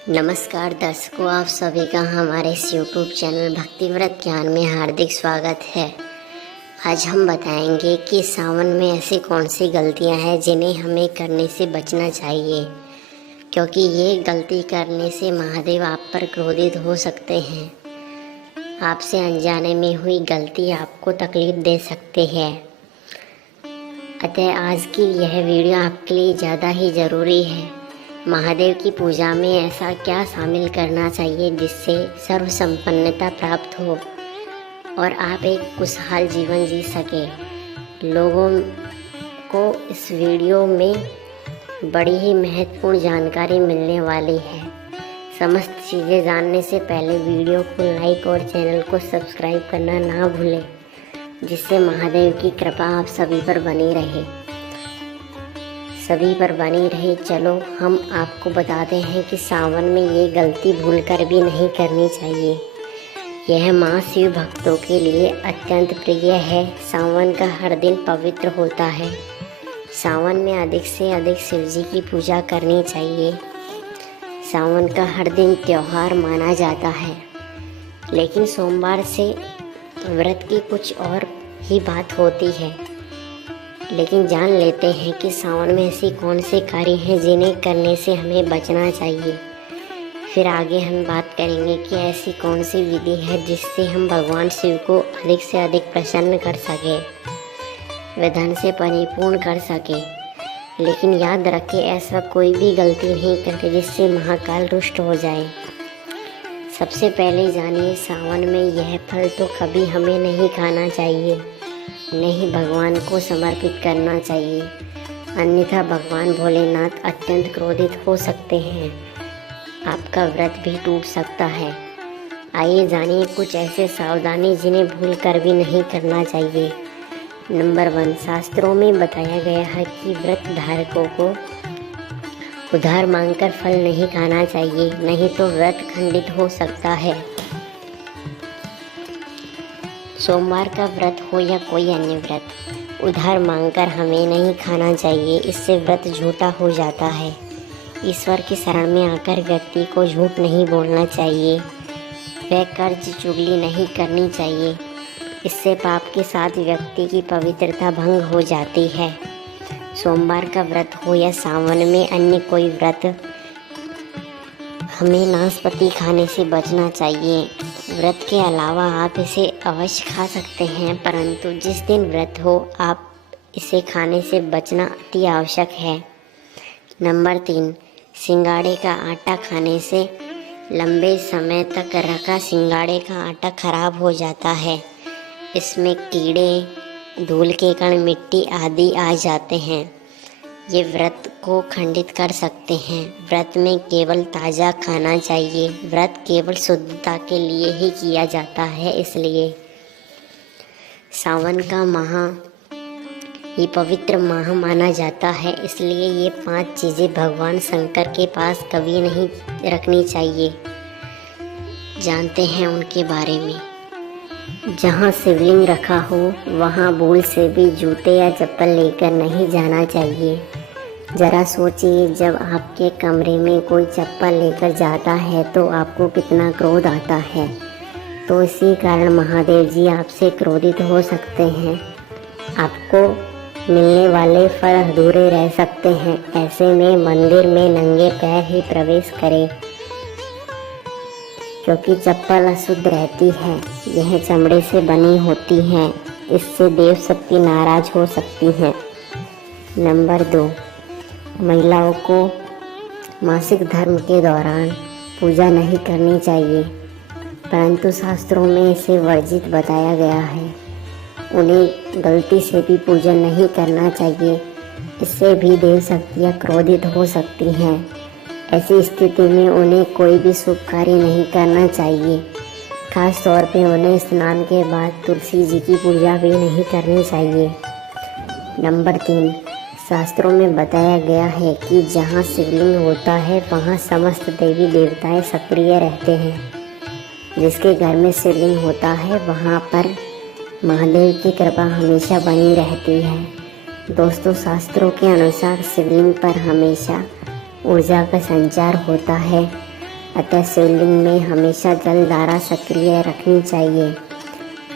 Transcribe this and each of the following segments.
नमस्कार दर्शकों, आप सभी का हमारे इस यूट्यूब चैनल भक्तिव्रत ज्ञान में हार्दिक स्वागत है। आज हम बताएंगे कि सावन में ऐसी कौन सी गलतियां हैं जिन्हें हमें करने से बचना चाहिए, क्योंकि ये गलती करने से महादेव आप पर क्रोधित हो सकते हैं। आपसे अनजाने में हुई गलती आपको तकलीफ दे सकती है। अतः आज की यह वीडियो आपके लिए ज़्यादा ही ज़रूरी है। महादेव की पूजा में ऐसा क्या शामिल करना चाहिए जिससे सर्व संपन्नता प्राप्त हो और आप एक खुशहाल जीवन जी सके। लोगों को इस वीडियो में बड़ी ही महत्वपूर्ण जानकारी मिलने वाली है। समस्त चीज़ें जानने से पहले वीडियो को लाइक और चैनल को सब्सक्राइब करना ना भूलें, जिससे महादेव की कृपा आप सभी पर बनी रहे। चलो हम आपको बताते हैं कि सावन में ये गलती भूलकर भी नहीं करनी चाहिए। यह माँ शिव भक्तों के लिए अत्यंत प्रिय है। सावन का हर दिन पवित्र होता है। सावन में अधिक से अधिक शिव जी की पूजा करनी चाहिए। सावन का हर दिन त्योहार माना जाता है, लेकिन सोमवार से व्रत की कुछ और ही बात होती है। लेकिन जान लेते हैं कि सावन में ऐसी कौन से कार्य हैं जिन्हें करने से हमें बचना चाहिए। फिर आगे हम बात करेंगे कि ऐसी कौन सी विधि है जिससे हम भगवान शिव को अधिक से अधिक प्रसन्न कर सके, विधान से परिपूर्ण कर सके। लेकिन याद रखें, ऐसा कोई भी गलती नहीं करके जिससे महाकाल रुष्ट हो जाए। सबसे पहले जानिए, सावन में यह फल तो कभी हमें नहीं खाना चाहिए, नहीं भगवान को समर्पित करना चाहिए, अन्यथा भगवान भोलेनाथ अत्यंत क्रोधित हो सकते हैं। आपका व्रत भी टूट सकता है। आइए जानिए कुछ ऐसे सावधानी जिन्हें भूल कर भी नहीं करना चाहिए। नंबर 1, शास्त्रों में बताया गया है कि व्रत धारकों को उधार मांगकर फल नहीं खाना चाहिए, नहीं तो व्रत खंडित हो सकता है। सोमवार का व्रत हो या कोई अन्य व्रत, उधार मांगकर हमें नहीं खाना चाहिए। इससे व्रत झूठा हो जाता है। ईश्वर की शरण में आकर व्यक्ति को झूठ नहीं बोलना चाहिए। वह कर्ज चुगली नहीं करनी चाहिए। इससे पाप के साथ व्यक्ति की पवित्रता भंग हो जाती है। सोमवार का व्रत हो या सावन में अन्य कोई व्रत, हमें नाशपाती खाने से बचना चाहिए। व्रत के अलावा आप इसे अवश्य खा सकते हैं, परंतु जिस दिन व्रत हो आप इसे खाने से बचना अति आवश्यक है। नंबर 3, सिंगाड़े का आटा खाने से लंबे समय तक रखा सिंगाड़े का आटा खराब हो जाता है। इसमें कीड़े, धूल के कण, मिट्टी आदि आ जाते हैं। ये व्रत को खंडित कर सकते हैं। व्रत में केवल ताज़ा खाना चाहिए। व्रत केवल शुद्धता के लिए ही किया जाता है, इसलिए सावन का माह ये पवित्र माह माना जाता है। इसलिए ये 5 चीज़ें भगवान शंकर के पास कभी नहीं रखनी चाहिए। जानते हैं उनके बारे में। जहाँ शिवलिंग रखा हो वहाँ भूल से भी जूते या चप्पल लेकर नहीं जाना चाहिए। ज़रा सोचिए, जब आपके कमरे में कोई चप्पल लेकर जाता है तो आपको कितना क्रोध आता है। तो इसी कारण महादेव जी आपसे क्रोधित हो सकते हैं। आपको मिलने वाले फल अधूरे रह सकते हैं। ऐसे में मंदिर में नंगे पैर ही प्रवेश करें, क्योंकि चप्पल अशुद्ध रहती है। यह चमड़े से बनी होती हैं। इससे देव शक्ति नाराज हो सकती हैं। नंबर 2, महिलाओं को मासिक धर्म के दौरान पूजा नहीं करनी चाहिए, परंतु शास्त्रों में इसे वर्जित बताया गया है। उन्हें गलती से भी पूजन नहीं करना चाहिए। इससे भी देव शक्तियाँ क्रोधित हो सकती हैं। ऐसी स्थिति में उन्हें कोई भी शुभ कार्य नहीं करना चाहिए। खास तौर पे उन्हें स्नान के बाद तुलसी जी की पूजा भी नहीं करनी चाहिए। नंबर 3, शास्त्रों में बताया गया है कि जहाँ शिवलिंग होता है वहाँ समस्त देवी देवताएं सक्रिय रहते हैं। जिसके घर में शिवलिंग होता है वहाँ पर महादेव की कृपा हमेशा बनी रहती है। दोस्तों, शास्त्रों के अनुसार शिवलिंग पर हमेशा ऊर्जा का संचार होता है। अतः शिवलिंग में हमेशा जलधारा सक्रिय रखनी चाहिए।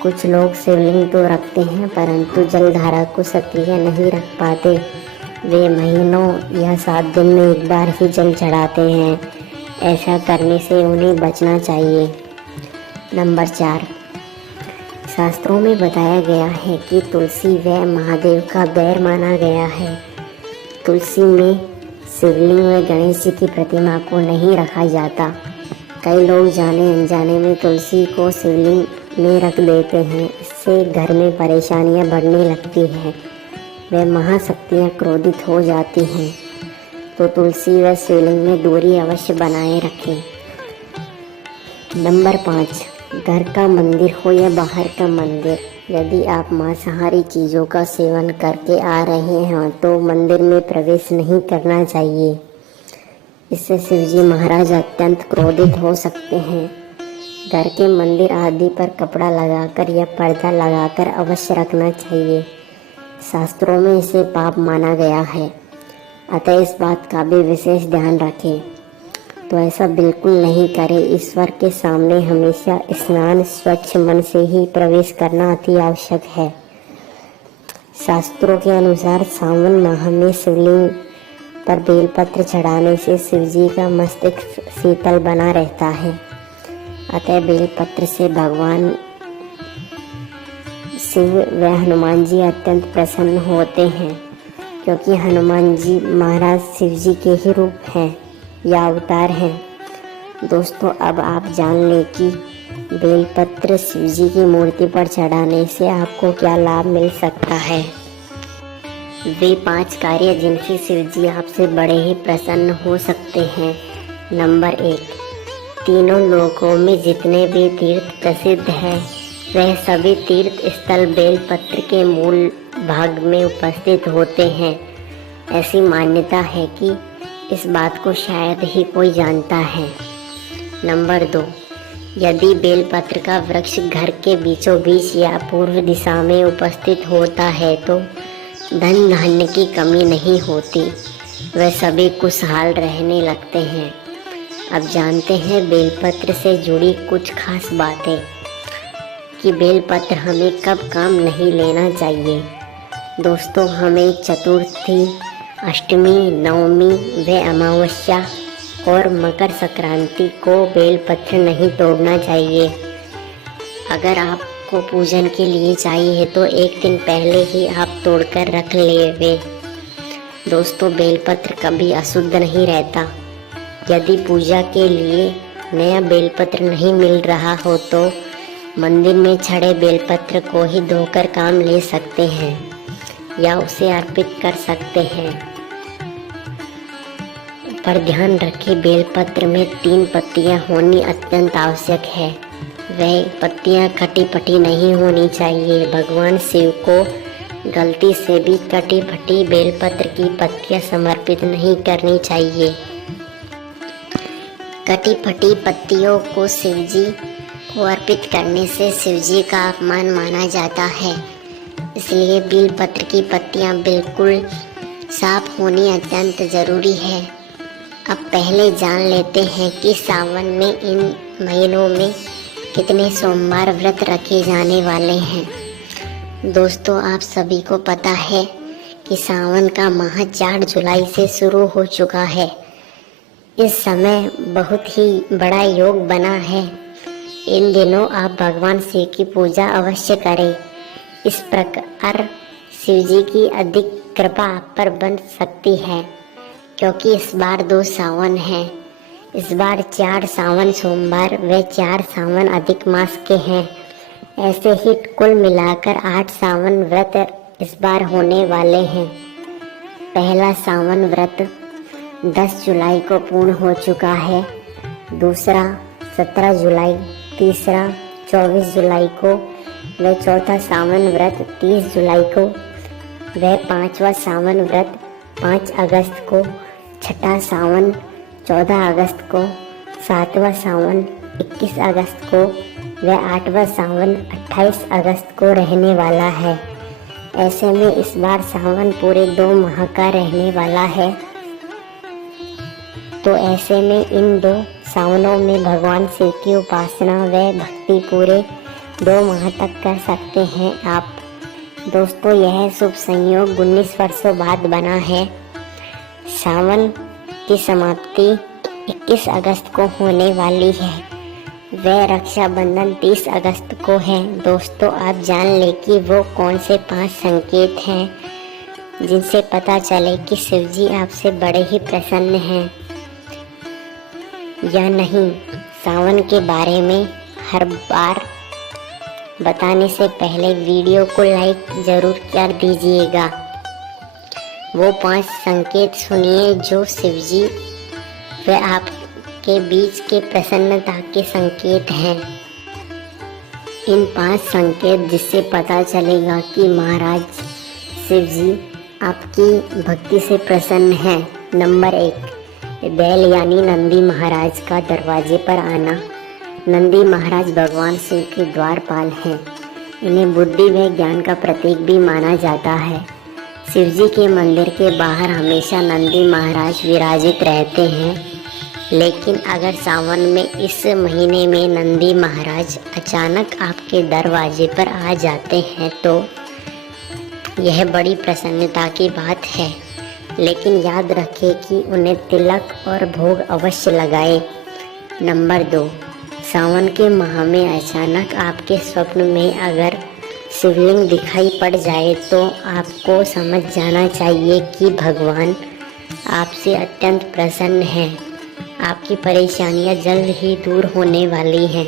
कुछ लोग शिवलिंग तो रखते हैं परंतु जलधारा को सक्रिय नहीं रख पाते। वे महीनों या 7 दिन में एक बार ही जल चढ़ाते हैं। ऐसा करने से उन्हें बचना चाहिए। नंबर 4, शास्त्रों में बताया गया है कि तुलसी व महादेव का बैर माना गया है। तुलसी में शिवलिंग में गणेश जी की प्रतिमा को नहीं रखा जाता। कई लोग जाने अनजाने में तुलसी को शिवलिंग में रख देते हैं। इससे घर में परेशानियां बढ़ने लगती हैं, वे महाशक्तियां क्रोधित हो जाती हैं। तो तुलसी व शिवलिंग में दूरी अवश्य बनाए रखें। नंबर 5, घर का मंदिर हो या बाहर का मंदिर, यदि आप मांसाहारी चीज़ों का सेवन करके आ रहे हैं तो मंदिर में प्रवेश नहीं करना चाहिए। इससे शिवजी महाराज अत्यंत क्रोधित हो सकते हैं। घर के मंदिर आदि पर कपड़ा लगाकर या पर्दा लगाकर अवश्य रखना चाहिए। शास्त्रों में इसे पाप माना गया है, अतः इस बात का भी विशेष ध्यान रखें। तो ऐसा बिल्कुल नहीं करें। ईश्वर के सामने हमेशा स्नान स्वच्छ मन से ही प्रवेश करना अति आवश्यक है। शास्त्रों के अनुसार सावन माह में शिवलिंग पर बेलपत्र चढ़ाने से शिवजी का मस्तिष्क शीतल बना रहता है। अतः बेलपत्र से भगवान शिव व हनुमान जी अत्यंत प्रसन्न होते हैं, क्योंकि हनुमान जी महाराज शिव जी के ही रूप हैं या अवतार हैं। दोस्तों, अब आप जान लें कि बेलपत्र शिव जी की मूर्ति पर चढ़ाने से आपको क्या लाभ मिल सकता है। वे 5 कार्य जिनसे शिव जी आपसे बड़े ही प्रसन्न हो सकते हैं। नंबर 1, तीनों लोकों में जितने भी तीर्थ प्रसिद्ध हैं वह सभी तीर्थ स्थल बेलपत्र के मूल भाग में उपस्थित होते हैं। ऐसी मान्यता है कि इस बात को शायद ही कोई जानता है। नंबर 2, यदि बेलपत्र का वृक्ष घर के बीचों बीच या पूर्व दिशा में उपस्थित होता है तो धन धान्य की कमी नहीं होती, वह सभी खुशहाल रहने लगते हैं। अब जानते हैं बेलपत्र से जुड़ी कुछ खास बातें कि बेलपत्र हमें कब काम नहीं लेना चाहिए। दोस्तों, हमें चतुर्थी, अष्टमी, नवमी व अमावस्या और मकर संक्रांति को बेलपत्र नहीं तोड़ना चाहिए। अगर आपको पूजन के लिए चाहिए तो एक दिन पहले ही आप तोड़कर रख लेवे। दोस्तों, बेलपत्र कभी अशुद्ध नहीं रहता। यदि पूजा के लिए नया बेलपत्र नहीं मिल रहा हो तो मंदिर में छड़े बेलपत्र को ही धोकर काम ले सकते हैं या उसे अर्पित कर सकते हैं। पर ध्यान रखें, बेलपत्र में 3 पत्तियां होनी अत्यंत आवश्यक है। वह पत्तियां कटी फटी नहीं होनी चाहिए। भगवान शिव को गलती से भी कटी फटी बेलपत्र की पत्तियां समर्पित नहीं करनी चाहिए। कटी फटी पत्तियों को शिवजी को अर्पित करने से शिवजी का अपमान माना जाता है। इसलिए बेलपत्र की पत्तियां बिल्कुल साफ होनी अत्यंत जरूरी है। अब पहले जान लेते हैं कि सावन में इन महीनों में कितने सोमवार व्रत रखे जाने वाले हैं। दोस्तों, आप सभी को पता है कि सावन का माह 4 जुलाई से शुरू हो चुका है। इस समय बहुत ही बड़ा योग बना है। इन दिनों आप भगवान शिव की पूजा अवश्य करें। इस प्रकार शिव जी की अधिक कृपा आप पर बन सकती है, क्योंकि इस बार 2 सावन हैं। इस बार 4 सावन सोमवार व 4 सावन अधिक मास के हैं। ऐसे ही कुल मिलाकर 8 सावन व्रत इस बार होने वाले हैं। पहला सावन व्रत 10 जुलाई को पूर्ण हो चुका है, दूसरा 17 जुलाई, तीसरा 24 जुलाई को व चौथा सावन व्रत 30 जुलाई को व 5वां सावन व्रत 5 अगस्त को, छठा सावन 14 अगस्त को, 7वां सावन 21 अगस्त को व 8वां सावन 28 अगस्त को रहने वाला है। ऐसे में इस बार सावन पूरे 2 माह का रहने वाला है। तो ऐसे में इन 2 सावनों में भगवान शिव की उपासना व भक्ति पूरे 2 माह तक कर सकते हैं आप। दोस्तों, यह शुभ संयोग 19 वर्षों बाद बना है। सावन की समाप्ति 21 अगस्त को होने वाली है व रक्षाबंधन 30 अगस्त को है। दोस्तों, आप जान लें कि वो कौन से 5 संकेत हैं जिनसे पता चले कि शिव जी आपसे बड़े ही प्रसन्न हैं या नहीं। सावन के बारे में हर बार बताने से पहले वीडियो को लाइक जरूर कर दीजिएगा। वो 5 संकेत सुनिए जो शिवजी व आपके बीच के प्रसन्नता के संकेत हैं। इन 5 संकेत जिससे पता चलेगा कि महाराज शिवजी आपकी भक्ति से प्रसन्न हैं। नंबर 1, बैल यानी नंदी महाराज का दरवाजे पर आना। नंदी महाराज भगवान शिव के द्वारपाल हैं। इन्हें बुद्धि व ज्ञान का प्रतीक भी माना जाता है। शिवजी के मंदिर के बाहर हमेशा नंदी महाराज विराजित रहते हैं, लेकिन अगर सावन में इस महीने में नंदी महाराज अचानक आपके दरवाजे पर आ जाते हैं तो यह बड़ी प्रसन्नता की बात है। लेकिन याद रखें कि उन्हें तिलक और भोग अवश्य लगाएं। नंबर 2, सावन के माह में अचानक आपके स्वप्न में अगर शिवलिंग दिखाई पड़ जाए तो आपको समझ जाना चाहिए कि भगवान आपसे अत्यंत प्रसन्न हैं। आपकी परेशानियां जल्द ही दूर होने वाली हैं।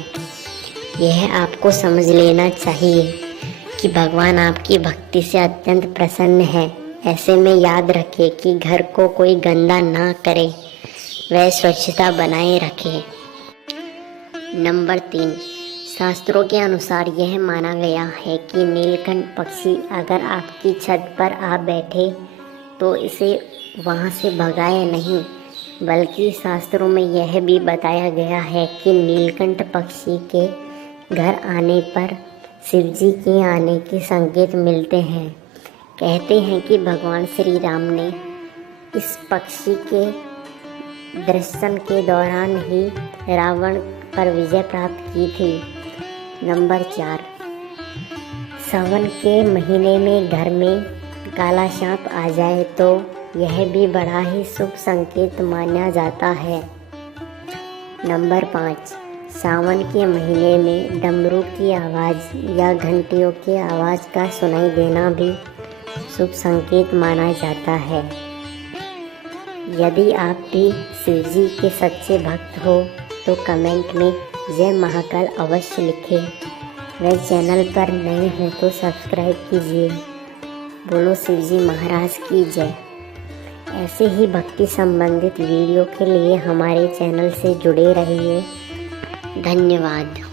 यह आपको समझ लेना चाहिए कि भगवान आपकी भक्ति से अत्यंत प्रसन्न है। ऐसे में याद रखें कि घर को कोई गंदा ना करे, वह स्वच्छता बनाए रखें। नंबर 3, शास्त्रों के अनुसार यह माना गया है कि नीलकंठ पक्षी अगर आपकी छत पर आ बैठे तो इसे वहां से भगाए नहीं, बल्कि शास्त्रों में यह भी बताया गया है कि नीलकंठ पक्षी के घर आने पर शिवजी के आने के संकेत मिलते हैं। कहते हैं कि भगवान श्री राम ने इस पक्षी के दर्शन के दौरान ही रावण पर विजय प्राप्त की थी। नंबर 4, सावन के महीने में घर में काला सांप आ जाए तो यह भी बड़ा ही शुभ संकेत माना जाता है। नंबर 5, सावन के महीने में डमरू की आवाज़ या घंटियों की आवाज़ का सुनाई देना भी शुभ संकेत माना जाता है। यदि आप भी शिवजी के सच्चे भक्त हो तो कमेंट में जय महाकाल अवश्य लिखें। वह चैनल पर नए हो तो सब्सक्राइब कीजिए। बोलो शिवजी महाराज की जय। ऐसे ही भक्ति संबंधित वीडियो के लिए हमारे चैनल से जुड़े रहिए। धन्यवाद।